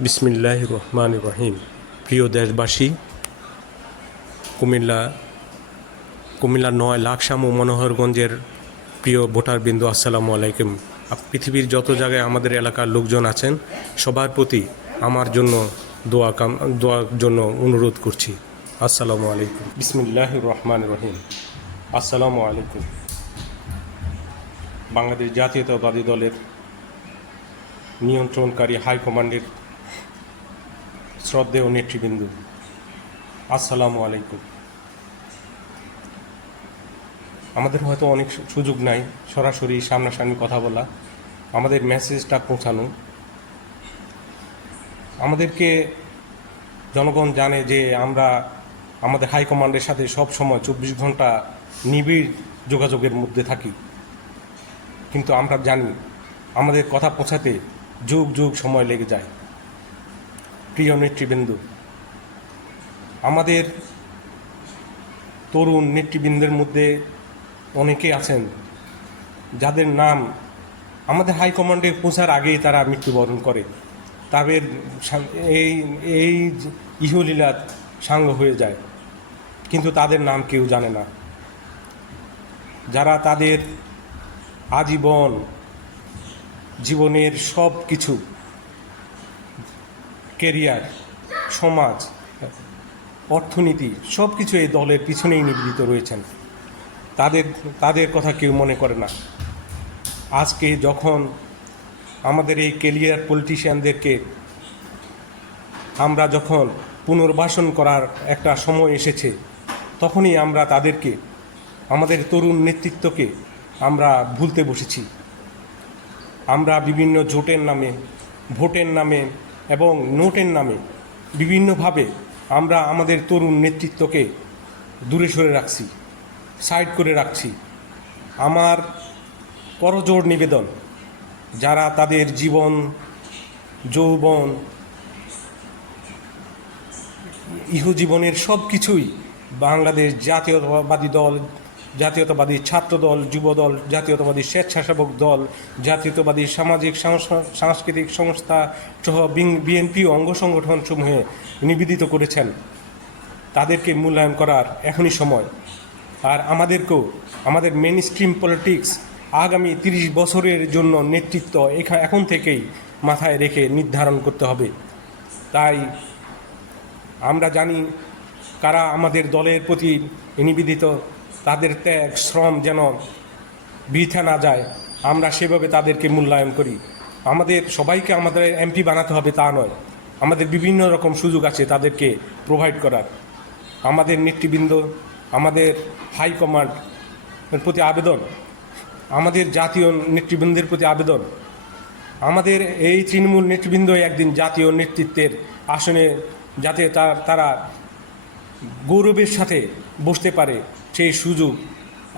বিসমিল্লাহির রহমানির রহিম। প্রিয় দেশবাসী, কুমিল্লা ৯ লাকসাম ও মনোহরগঞ্জের প্রিয় ভোটারবৃন্দ, আসসালামু আলাইকুম। পৃথিবীর যত জায়গায় আমাদের এলাকার লোকজন আছেন, সবার প্রতি আমার জন্য দোয়ার জন্য অনুরোধ করছি। আসসালামু আলাইকুম। বিসমিল্লাহির রহমানির রহিম। আসসালামু আলাইকুম। বাংলাদেশ জাতীয়তাবাদী দলের নিয়ন্ত্রণকারী হাইকমান্ডের শ্রদ্ধেয় নেতৃবৃন্দ, আসসালামু আলাইকুম। আমাদের হয়তো অনেক সুযোগ নাই সরাসরি সামনাসামনি কথা বলা, আমাদের মেসেজটা পৌঁছানো। আমাদেরকে জনগণ জানে যে আমরা আমাদের হাইকমান্ডের সাথে সব সময় 24 ঘন্টা নিবিড় যোগাযোগের মধ্যে থাকি, কিন্তু আমরা জানি আমাদের কথা পৌঁছাতে যুগ যুগ সময় লেগে যায়। প্রিয় নেতৃবৃন্দ, আমাদের তরুণ নেতৃবৃন্দের মধ্যে অনেকে আছেন যাদের নাম আমাদের হাইকমান্ডে পৌঁছার আগেই তারা মৃত্যুবরণ করে, তাদের এই ইহলীলা সাঙ্গ হয়ে যায়, কিন্তু তাদের নাম কেউ জানে না। যারা তাদের আজীবন জীবনের সব কিছু, কেরিয়ার, সমাজ, অর্থনীতি সব কিছু এই দলের পিছনেই নিবেদিত রয়েছেন, তাদের কথা কেউ মনে করে না। আজকে যখন আমাদের এই কেরিয়ার পলিটিশিয়ানদেরকে আমরা যখন পুনর্বাসন করার একটা সময় এসেছে, তখনই আমরা তাদেরকে, আমাদের তরুণ নেতৃত্বকে আমরা ভুলতে বসেছি। আমরা বিভিন্ন জোটের নামে, ভোটের নামে এবং নোটের নামে বিভিন্নভাবে আমরা আমাদের তরুণ নেতৃত্বকে দূরে সরে রাখছি, সাইড করে রাখছি। আমার করজোড় নিবেদন, যারা তাদের জীবন, যৌবন, ইহজীবনের সব কিছুই বাংলাদেশ জাতীয়তাবাদী দল, জাতীয়তাবাদী ছাত্র দল, যুব দল, জাতীয়তাবাদী স্বেচ্ছাসেবক দল, জাতীয়তাবাদী সামাজিক সাংস্কৃতিক সংস্থা সহ বিএনপি অঙ্গ সংগঠনসমূহে নিবেদিত করেছেন, তাদেরকে মূল্যায়ন করার এখনই সময়। আর আমাদেরকেও আমাদের মেইন স্ট্রিম পলিটিক্স আগামী 30 বছরের জন্য নেতৃত্ব এখন থেকেই মাথায় রেখে নির্ধারণ করতে হবে। তাই আমরা জানি কারা আমাদের দলের প্রতি নিবেদিত, তাদের ত্যাগ শ্রম যেন বৃথা না যায়, আমরা সেভাবে তাদেরকে মূল্যায়ন করি। আমাদের সবাইকে আমাদের এমপি বানাতে হবে তা নয়, আমাদের বিভিন্ন রকম সুযোগ আছে তাদেরকে প্রোভাইড করার। আমাদের নেতৃবৃন্দ, আমাদের হাইকমান্ডের প্রতি আবেদন, আমাদের জাতীয় নেতৃবৃন্দের প্রতি আবেদন, আমাদের এই তৃণমূল নেতৃবৃন্দ একদিন জাতীয় নেতৃত্বের আসনে যাতে তারা গৌরবের সাথে বসতে পারে, সেই সুযোগ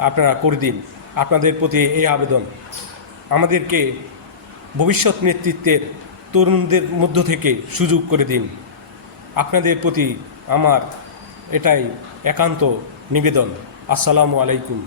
আপনারা করে দিন। আপনাদের প্রতি এই আবেদন, আমাদেরকে ভবিষ্যৎ নেতৃত্বের তরুণদের মধ্য থেকে সুযোগ করে দিন। আপনাদের প্রতি আমার এটাই একান্ত নিবেদন। আসসালামু আলাইকুম।